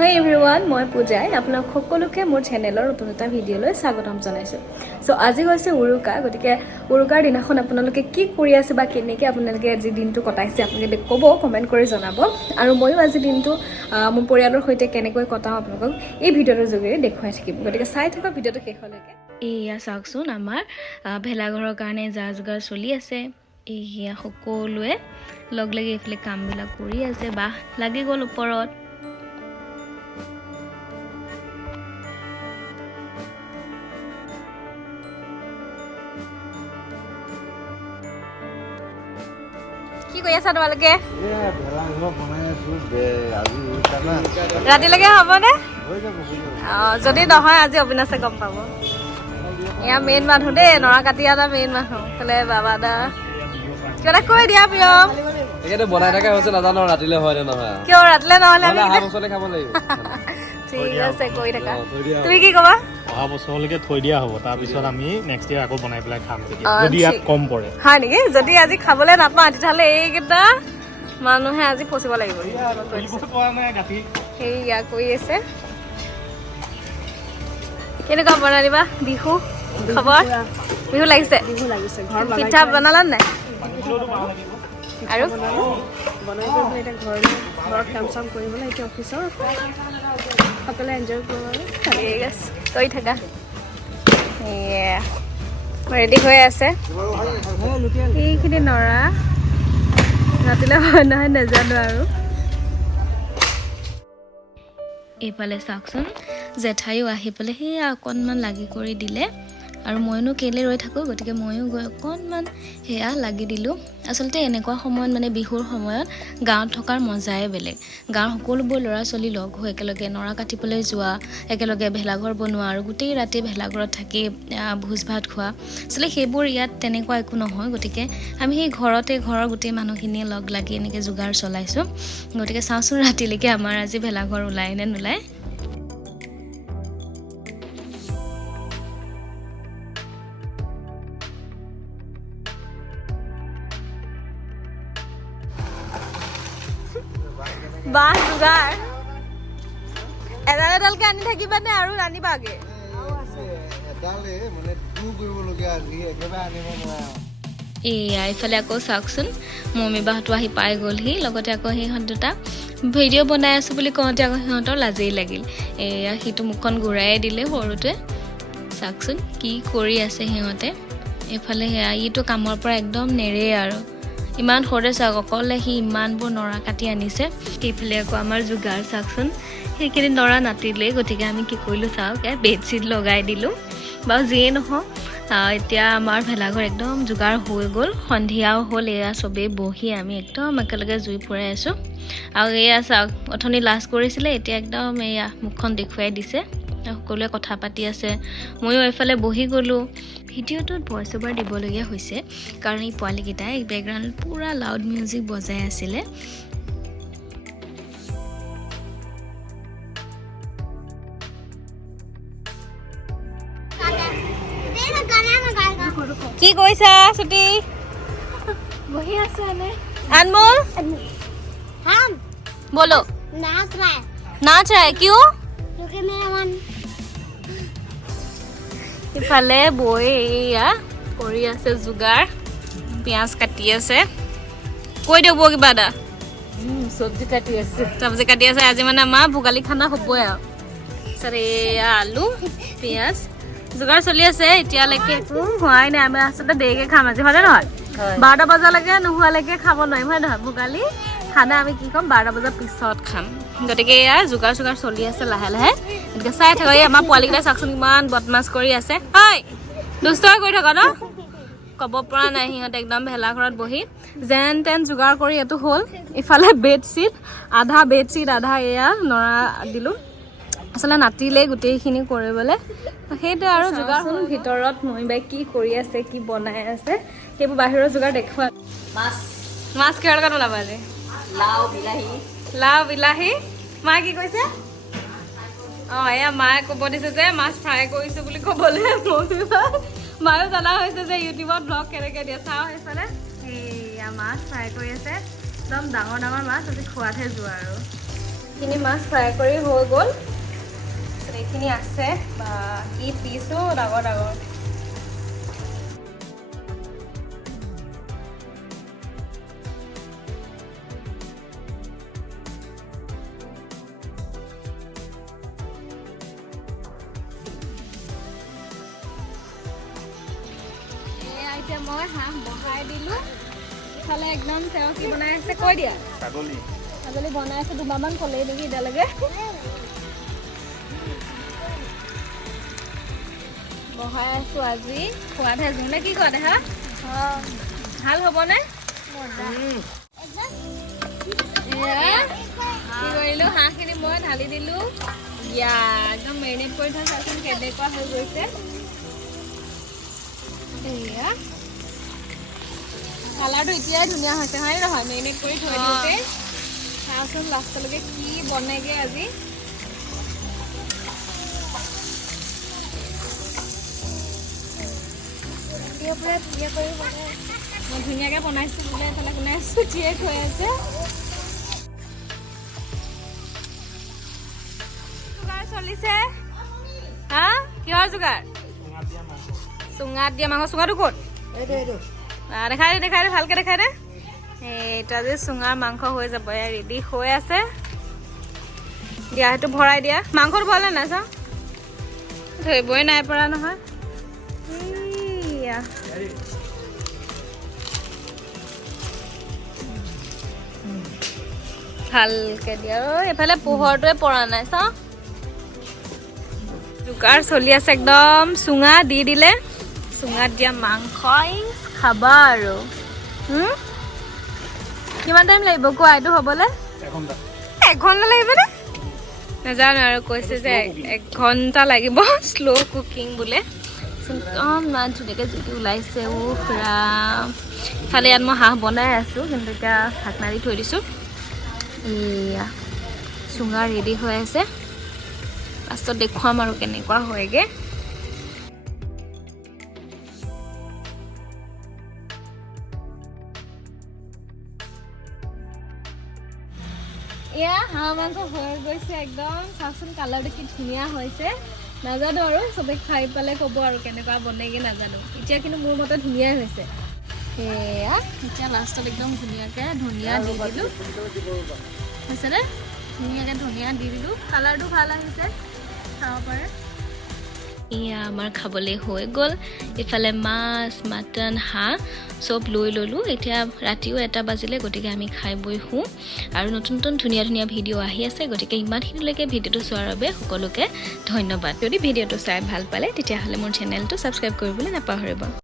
Hi everyone, মই পূজাই আপোনাক সকলোকে মোৰ চেনেলৰ নতুন এটা ভিডিঅ'লৈ স্বাগতম জনাইছো। সো আজি হৈছে উৰুকা, গতিকে উৰুকাৰ দিনাখন আপোনালোকে কি কৰি আছে বা কেনেকৈ আপোনালোকে আজি দিনটো কটাইছে আপোনালোকে ক'ব, কমেন্ট কৰি জনাব। আৰু ময়ো আজি দিনটো মোৰ পৰিয়ালৰ সৈতে কেনেকৈ কটাও আপোনালোকক এই ভিডিঅ'টোৰ যোগেৰে দেখুৱাই থাকিম। গতিকে চাই থকা ভিডিঅ'টো শেষলৈকে। এয়া চাওকচোন আমাৰ ভেলাঘৰৰ কাৰণে যা যোগাৰ চলি আছে। এয়া সকলোৱে লগ লাগি এইফালে কামবিলাক কৰি আছে, বাহ লাগি গ'ল ওপৰত। কি কৰি আছা তোমালোকে? ৰাতিলৈকে হ'বনে? যদি নহয় আজি অবিনাশে গম পাব। এয়া মেইন মানুহ দেই, নৰা কাটি এটা মেইন মানুহ। এইফালে বাবা দা কিবা এটা কৈ দিয়া প্ৰিয়ম। একেটো বনাই থকা হৈছে নাজানো ৰাতিলে হয় নে নহয়। কিয় ৰাতিলে নহ'লে আমি অহা বছৰলৈ খাব লাগিব। ঠিক আছে কৈ থাকা। তুমি কি ক'বা? অহা বছৰলৈকে থৈ দিয়া হ'ব, তাৰপিছত আমি নেক্সট ইয়াৰ আকৌ বনাই পেলাই খাম যদি ইয়াত কম পৰে। হয় নেকি? যদি আজি খাবলৈ নাপাওঁ তেতিয়াহ'লে এইকেইটা মানুহে আজি ফচিব লাগিব। সেয়া কৰি আছে। কেনেকুৱা বনাই দিবা বিহু খবৰ? বিহু লাগিছে? পিঠা বনালা নাই? আৰু ঘৰত কাম চাম কৰিবলৈ এতিয়া অফিচৰ সকলোৱে এনজয় কৰিব আৰু ঠিক আছে কৰি থাকা। ৰেডি হৈ আছে এইখিনি নৰা ৰাতিলৈ হয় নহয় নাজানো। আৰু এইফালে চাওকচোন জেঠাইও আহি পেলাই সেয়া অকণমান লাগি কৰি দিলে, আৰু মইনো কেলৈ ৰৈ থাকোঁ, গতিকে ময়ো গৈ অকণমান সেয়া লাগি দিলোঁ। আচলতে এনেকুৱা সময়ত মানে বিহুৰ সময়ত গাঁৱত থকাৰ মজাই বেলেগ। গাঁৱৰ সকলোবোৰ ল'ৰা ছোৱালী লগ হৈ একেলগে নৰা কাটিবলৈ যোৱা, একেলগে ভেলাঘৰ বনোৱা আৰু গোটেই ৰাতি ভেলাঘৰত থাকি ভোজ ভাত খোৱা, আচলতে সেইবোৰ ইয়াত তেনেকুৱা একো নহয়। গতিকে আমি সেই ঘৰৰ গোটেই মানুহখিনিয়ে লগ লাগি এনেকৈ যোগাৰ চলাইছোঁ। গতিকে চাওঁচোন ৰাতিলৈকে আমাৰ আজি ভেলাঘৰ ওলায় নে নোলায়। বাহ যোগাৰ এডাল এডালকে আনি থাকিবানে আৰু আনিবাগে? এয়া এইফালে আকৌ চাওকচোন মমী বাহঁতো আহি পাই গ'লহি, লগতে আকৌ সিহঁত দুটা ভিডিঅ' বনাই আছোঁ বুলি কওঁতে আকৌ সিহঁতৰ লাজেই লাগিল। এয়া সিটো মুখখন ঘূৰাই দিলে সৰুটোৱে। চাওকচোন কি কৰি আছে সিহঁতে। এইফালে সেয়া ইটো কামৰ পৰা একদম নেৰে আৰু ইমান সৰুতে চাওক অকলে সি ইমানবোৰ নৰা কাটি আনিছে। সেইফালে আকৌ আমাৰ যোগাৰ চাওকচোন, সেইখিনি নৰা নাতিলেই, গতিকে আমি কি কৰিলোঁ চাওক বেডশ্বীট লগাই দিলোঁ। বাৰু যিয়েই নহওক এতিয়া আমাৰ ভেলাঘৰ একদম যোগাৰ হৈ গ'ল, সন্ধিয়াও হ'ল। এয়া চবেই বহি আমি একদম একেলগে জুই ফুৰাই আছোঁ। আৰু এয়া চাওক অথনি লাজ কৰিছিলে, এতিয়া একদম এয়া মুখখন দেখুৱাই দিছে, সকলোৱে কথা পাতি আছে। ময়ো এইফালে বহি গ'লোঁ। ভিডিঅ'টোত ভইচ অভাৰ দিবলগীয়া হৈছে কাৰণ এই পোৱালীকেইটাই বেকগ্ৰাউণ্ডত পূৰা লাউড মিউজিক বজাই আছিলে। কি কৈছা ছুটি? বহি আছো এনে। আনমোল बोलो नाच रहा है क्यों? क्योंकि मेरा मन। ইফালে বৈ এয়া কৰি আছে যোগাৰ, পিঁয়াজ কাটি আছে। কৈ দিয়ক কিবা এটা। চব্জি কাটি আছে। আজি মানে আমাৰ ভোগালী খানা হ'বই আৰু। তাৰপিছত এয়া আলু পিঁয়াজ যোগাৰ চলি আছে। এতিয়ালৈকে একো হোৱাই নাই। আমি আচলতে দেৰিকৈ খাম আজি, হয়নে নহয়? 12টা বজালৈকে নোহোৱালৈকে খাব নোৱাৰিম, হয় নহয়? ভোগালী খানা আমি কি ক'ম 12টা বজাৰ পিছত খাম। গতিকে এয়া যোগাৰ চোগাৰ চলি আছে লাহে লাহে। গতিকে চাই থাকক। এই আমাৰ পোৱালীকেইটাই চাওকচোন ইমান বদমাছ কৰি আছে। ঐ দুষ্ট কৰি থকা ন, ক'ব পৰা নাই। সিহঁতে একদম ভেলাঘৰত বহি যেন তেন যোগাৰ কৰি এইটো হ'ল। ইফালে বেডশ্বীট আধা এয়া নৰা দিলোঁ। আচলতে নাতিলেই গোটেইখিনি কৰিবলৈ, সেইটোৱে আৰু যোগাৰ। ভিতৰত মই বাই কি কৰি আছে, কি বনাই আছে, সেইবোৰ বাহিৰৰ যোগাৰ দেখুওৱা। মাছ কিহৰ লগত ওলাবা আজি? লাও বিলাহী। মায়ে কি কৈছে? এয়া মায়ে ক'ব দিছে যে মাছ ফ্ৰাই কৰিছোঁ বুলি ক'বলৈ। মায়েও জনা হৈছে যে ইউটিউবত ব্লগ কেনেকৈ দিয়ে। চাওঁ সেইফালে এয়া মাছ ফ্ৰাই কৰি আছে, একদম ডাঙৰ ডাঙৰ মাছ। আজি খোৱাতহে যোৱা আৰু এইখিনি মাছ ফ্ৰাই কৰি হৈ গ'ল। এইখিনি আছে বা কি পিছো ডাঙৰ ডাঙৰ। এতিয়া মই হাঁহ বহাই দিলো। ইফালে একদম তেওঁ কি বনাই আছে কৈ দিয়া। ছাগলী বনাই আছে, দুমাহমান ক'লেই নেকি এতিয়ালৈকে। বহাই আছো আজি সোৱাদহে যোনে কি কোৱা দেখা ভাল হ'বনে? কি কৰিলো হাঁহখিনি মই ঢালি দিলো। ইয়া একদম মেৰিনেট কৰি থোৱা চাচোন কেনেকুৱা হৈ গৈছে। এয়া কালাৰটো এতিয়াই ধুনীয়া হৈছে হয় নহয়? মেৰিনেট কৰি থৈ দিওঁতে চাওঁচোন লাষ্টলৈকে কি বনেগে আজি। মই ধুনীয়াকৈ বনাইছোঁ বোলে এইফালে কোনে চুটিয়ে থৈ আছে। যোগাৰ চলিছে হা? কিহৰ যোগাৰ? চুঙাত দিয়া মাংস। চুঙাটো ক'ত? দেখাই দে ভালকৈ দেখাই দে। এইটো আজি চুঙাৰ মাংস হৈ যাব। এয়া ৰেডি হৈ আছে। দিয়া সেইটো ভৰাই দিয়া। মাংসটো ভৰালে নাই চাওঁ ধৰিবই নাই পৰা নহয়। ভালকে দিয়া। এইফালে পোহৰটোৱে পৰা নাই চাওঁ। যোগাৰ চলি আছে একদম। চুঙা দি দিলে। চুঙাত দিয়া মাংস খাবা আৰু। কিমান টাইম লাগিব কোৱা এইটো হ'বলৈ? 1 ঘণ্টা লাগিব নে? নাজানো আৰু কৈছে যে 1 ঘণ্টা লাগিব। শ্ল' কুকিং বোলে। একদম ইমান ধুনীয়াকৈ জুতি ওলাইছে। ইফালে ইয়াত মই হাঁহ বনাই আছোঁ, কিন্তু এতিয়া ঢাকনা দি থৈ দিছোঁ। এয়া চুঙা ৰেডি হৈ আছে। লাষ্টত দেখুৱাম আৰু কেনেকুৱা হয়গে। এয়া হাঁহ মাংস হৈ গৈছে একদম। চাওকচোন কালাৰটো কি ধুনীয়া হৈছে। নাজানো আৰু চবে খাই পালে ক'ব আৰু কেনেকুৱা বনেগে নাজানো। এতিয়া কিন্তু মোৰ মতে ধুনীয়াই হৈছে। এয়া এতিয়া লাষ্টত একদম ধুনীয়াকৈ ধনিয়া দি দিলোঁ। হৈছেনে? ধুনীয়াকৈ ধনিয়া দি দিলোঁ। কালাৰটো ভাল আহিছে, খাব পাৰে। এয়া আমাৰ খাবলৈ হৈ গ'ল। ইফালে মাছ, মাটন, হাঁহ চব লৈ ল'লোঁ। এতিয়া ৰাতিও 1 বাজিলে, গতিকে আমি খাই বৈ শুওঁ। আৰু নতুন নতুন ধুনীয়া ধুনীয়া ভিডিঅ' আহি আছে, গতিকে ইমানখিনিলৈকে ভিডিঅ'টো চোৱাৰ বাবে সকলোকে ধন্যবাদ। যদি ভিডিঅ'টো চাই ভাল পালে তেতিয়াহ'লে মোৰ চেনেলটো ছাবস্ক্ৰাইব কৰিবলৈ নাপাহৰিব।